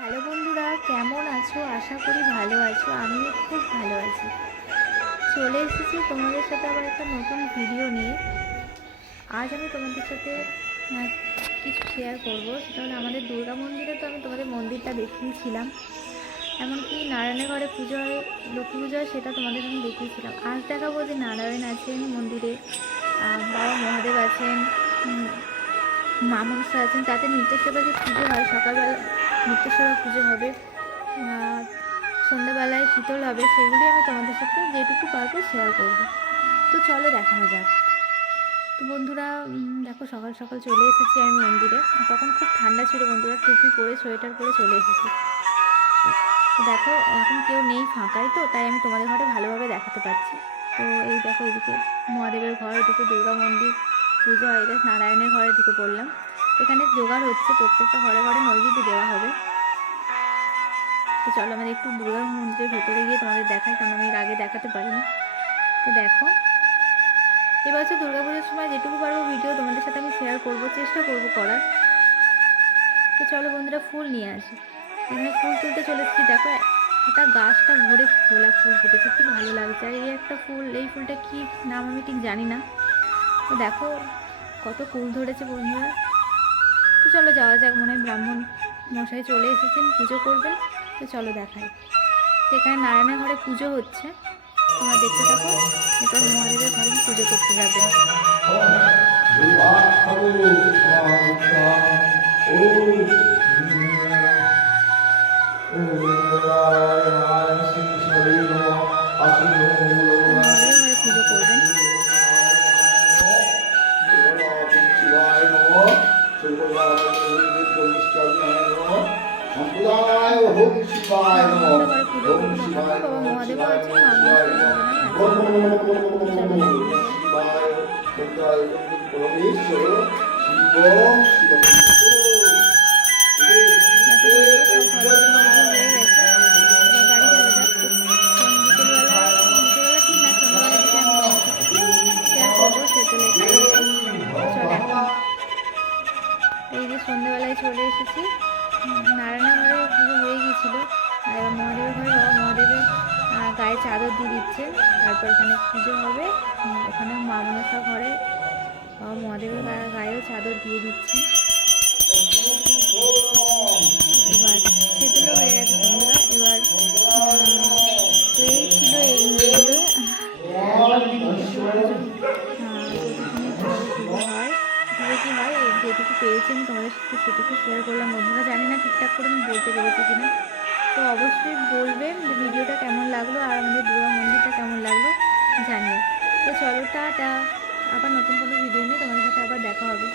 Hello বন্ধুরা, কেমন আছো? আশা করি ভালো আছো। আমিও খুব ভালো আছি। চলে এসেছি তোমাদের সাথে আবার একটা নতুন ভিডিও নিয়ে। আজ আমি তোমাদের সাথে কিছু শেয়ার করব। সেটা হলো আমাদের দুর্গা মন্দিরে। তো আমি তোমাদের মন্দিরটা দেখিয়েছিলাম, এমনকি নারায়ণের ঘরে পুজো হয়, লক্ষ্মী পুজো হয়, সেটা তোমাদের আমি দেখিয়েছিলাম। আজ দেখাবো যে নারায়ণ আছেন মন্দিরে, বাবা মহাদেব আছেন, মা মনসা আছেন। তাতে নিত্যসেবা যে পুজো হয়, সকালবেলা নিত্যসেবা পুজো হবে, সন্ধ্যাবেলায় শীতল হবে, সেগুলি আমি তোমাদের সাথে যেটুকু পারবো শেয়ার করব। তো চলো দেখানো যাক। তো বন্ধুরা, দেখো সকাল সকাল চলে এসেছি আমি মন্দিরে। তখন খুব ঠান্ডা ছিল বন্ধুরা, টুপি পরে সোয়েটার পরে চলে এসেছি। তো দেখো এখন কেউ নেই, ফাঁকাই, তো তাই আমি তোমাদের ঘরে ভালোভাবে দেখাতে পারছি। তো এই দেখো, এদিকে মহাদেবের ঘর, এদিকে দুর্গা মন্দির পুজো হয়, এটা নারায়ণের ঘরে ঢুকে পড়লাম। এখানে জোগাড় হচ্ছে, প্রত্যেকটা ঘরে ঘরে নৈবেদ্য দেওয়া হবে। তো চলো আমাদের একটু দুর্গা মন্দিরের ভেতরে গিয়ে তোমাদের দেখাই, কারণ আমি এর আগে দেখাতে পারিনি। তো দেখো, এবছর দুর্গাপুজোর সময় যেটুকু পারবো ভিডিও তোমাদের সাথে আমি শেয়ার করব, চেষ্টা করব করার। তো চলো বন্ধুরা, ফুল নিয়ে আসি। এখানে ফুল তুলতে চলে এসেছি। দেখো একটা গাছটা ভরে গোলাপ ফুল ফুটেছে, কি ভালো লাগছে। আর এই একটা ফুল, এই ফুলটা কি নাম আমি ঠিক জানি না। তো দেখো কত ফুল ধরেছে বন্ধুরা। তো চলো যাওয়া যাক, মনে হয় ব্রাহ্মণ মশাই চলে এসেছেন, পুজো করবেন। তো চলো দেখাই। তো এখানে নারায়ণের ঘরে পুজো হচ্ছে, তোমরা দেখতে থাকো। এরপর মহাদেবের ঘরে পুজো করতে যাবেন। মহাদেবের ঘরে পুজো করবেন। ব্রাহ্মণরা ঘরে পুজো করতে থাকবে। বাবা মহাদেবও আছেন, মা মনসা দুজনেই আছেন। চলো দেখানো যাক। দেখো বন্ধুরা, সব ঘরে পুজো হয়ে গেছে। এবার বাড়ি যাওয়া যাক। তো বিকেলবেলা, বিকেলবেলা ঠিক না, সন্ধ্যাবেলার দিকে আমি তোমাদের সাথে শেয়ার করবো সে তো লেখাই আছে। তো চলো এখন এই যে সন্ধ্যাবেলায় চলে এসেছি। নারায়ণের ঘরে পুজো হয়ে গিয়েছিলো, আর এবার মহাদেবের ঘরে বাবা মহাদেবের গায়ে চাদর দিয়ে দিচ্ছেন। তারপর এখানে পুজো হবে। ওখানে মা মনসা ঘরে বাবা মহাদেবের গায়েও চাদর দিয়ে দিচ্ছেন। এবার সেগুলো হয়ে গেছে বন্ধুরা। এবার তো এই ছিল এই ভিডিও। আমাদের নিত্যসেবা পুজো প্রতিদিনই কীভাবে পুজো হয়, কীভাবে কী হয়, যেটুকু পেরেছি আমি তোমাদের সাথে সেটুকু শেয়ার করলাম বন্ধুরা। জানি না ঠিকঠাক করে আমি বলতে পেরেছি কিনা। তো অবশ্যই বলবেন যে ভিডিওটা কেমন লাগলো আর আমাদের দুর্গা মন্দিরটা কেমন লাগলো জানিও। তো চলো টাটা, আবার নতুন কোনো ভিডিও নিয়ে তোমাদের সাথে আবার দেখা হবে।